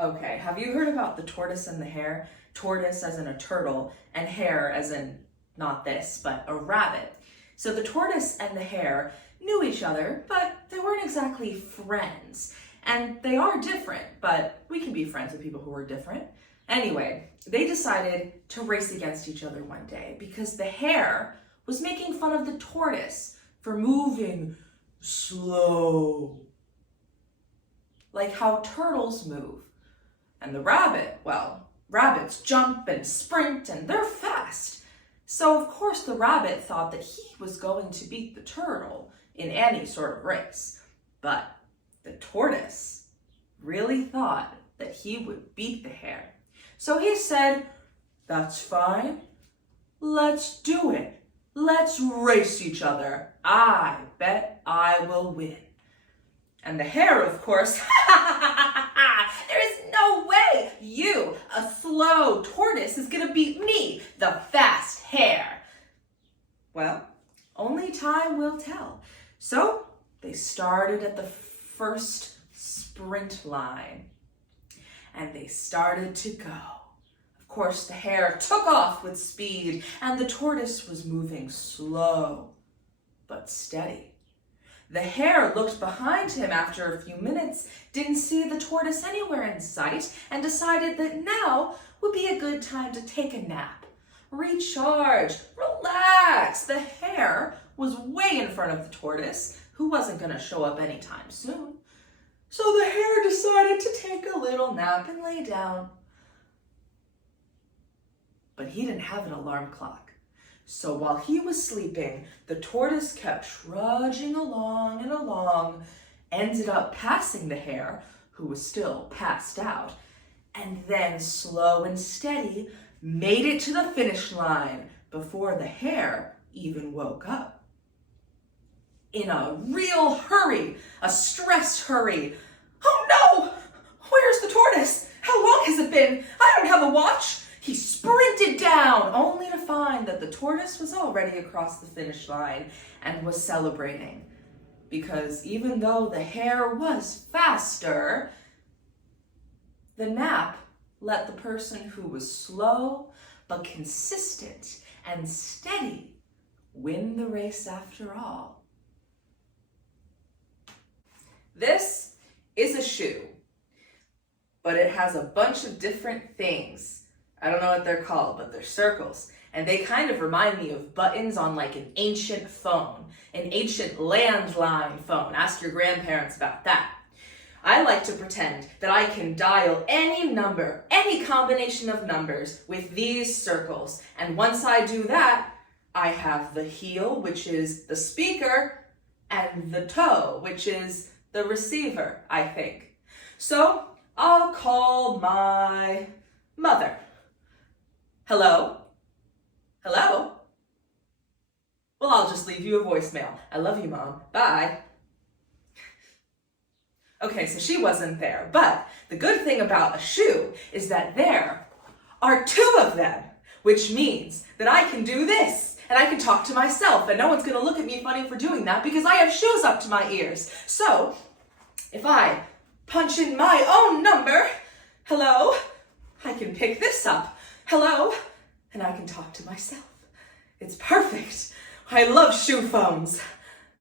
Okay, have you heard about the tortoise and the hare? Tortoise as in a turtle, and hare as in not this, but a rabbit. So the tortoise and the hare knew each other, but they weren't exactly friends. And they are different, but we can be friends with people who are different. Anyway, they decided to race against each other one day because the hare was making fun of the tortoise for moving slow, like how turtles move. And the rabbit, well, rabbits jump and sprint and they're fast. So of course the rabbit thought that he was going to beat the turtle in any sort of race. But the tortoise really thought that he would beat the hare. So he said, "That's fine. Let's do it. Let's race each other. I bet I will win." And the hare, of course, there is no way you, a slow tortoise, is gonna beat me, the fast hare. Well, only time will tell. So they started at the first sprint line and they started to go. Of course, the hare took off with speed and the tortoise was moving slow but steady. The hare looked behind him after a few minutes, didn't see the tortoise anywhere in sight, and decided that now would be a good time to take a nap. Recharge, relax. The hare was way in front of the tortoise, who wasn't going to show up anytime soon. So the hare decided to take a little nap and lay down. But he didn't have an alarm clock. So while he was sleeping, the tortoise kept trudging along and along, ended up passing the hare, who was still passed out, and then slow and steady made it to the finish line before the hare even woke up. In a real hurry, a stressed hurry. "Oh no! Where's the tortoise? How long has it been? I don't have a watch." He sprinted down, only to find that the tortoise was already across the finish line and was celebrating. Because even though the hare was faster, the nap let the person who was slow but consistent and steady win the race after all. This is a shoe, but it has a bunch of different things. I don't know what they're called, but they're circles. And they kind of remind me of buttons on like an ancient phone, an ancient landline phone. Ask your grandparents about that. I like to pretend that I can dial any number, any combination of numbers with these circles. And once I do that, I have the heel, which is the speaker, and the toe, which is the receiver, I think. So I'll call my mother. Hello? Hello? Well, I'll just leave you a voicemail. I love you, Mom. Bye. Okay, so she wasn't there, but the good thing about a shoe is that there are two of them, which means that I can do this and I can talk to myself and no one's gonna look at me funny for doing that because I have shoes up to my ears. So if I punch in my own number, hello, I can pick this up. Hello, and I can talk to myself. It's perfect. I love shoe phones.